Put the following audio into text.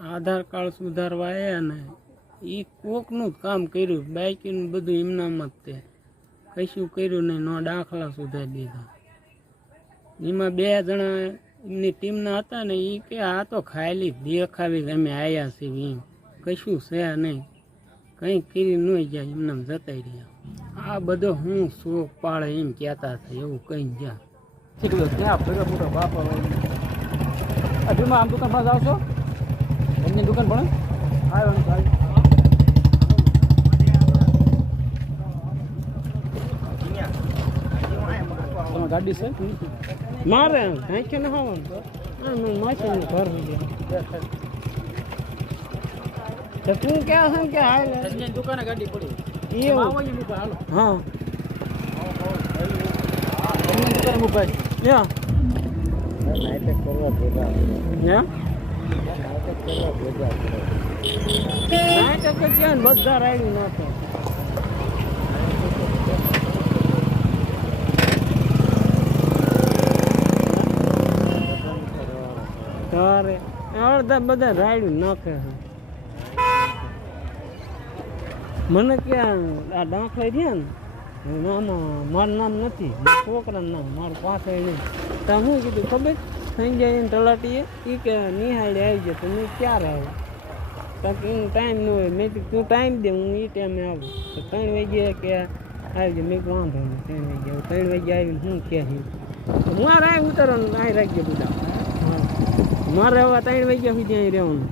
આધાર card સુધારવા આવ્યા ને એ કોકનું જ કામ કર્યું, બાઈકનું બધું એમનામાં જ તે કશું કર્યું નહીં, નો દાખલા સુધારી દીધા. એમાં 2 જણા એમની ટીમના હતા ને એ કે આ તો ખાલી દેખાવી અમે આવ્યા છીએ, એમ કશું છે નહીં, કંઈ કરી ન જાય, એમને જતા રહ્યા. આ બધો હું શોખ પાડે એમ કહેતા હતા, એવું કંઈ જ્યાં ત્યાં ફેરો મોટો બાપા હજુમાં આમ દુકાન પાસે આવશો એમની દુકાન પણ આવ્યો ભાઈ ગાડી છે મારે હાંચે ન આવવાનું માસી ઘર તો તું ક્યાં છે કે હાલ દુકાને ગાડી પડી એવું હા દુકાન મુકાય ક્યાં ક્યાં બધા રાયડું નાખે તારે અડધા બધા રાયડું નાખે છે. મને ક્યાં આ દાખલા રહ્યા ને આમાં મારું નામ નથી, છોકરાનું નામ મારું પાસે નહીં. ત્યાં શું કીધું ખબર સંજય તલાટીએ એ કે નિહાળે આવી જાય તો મેં ક્યારે આવું કારણ કે એનો ટાઈમ ન હોય. મેં કીધું તું ટાઈમ દે હું એ ટાઈમે આવું તો 3 વાગ્યે કે આવી જાય. મેં વાંધો નહીં 3 વાગ્યે આવીને શું કહે મારે અહીં ઉતારવાનું અહીં રાખજે બધા. હા મારે હવે 3 વાગ્યા સુધી અહીં રહેવાનું.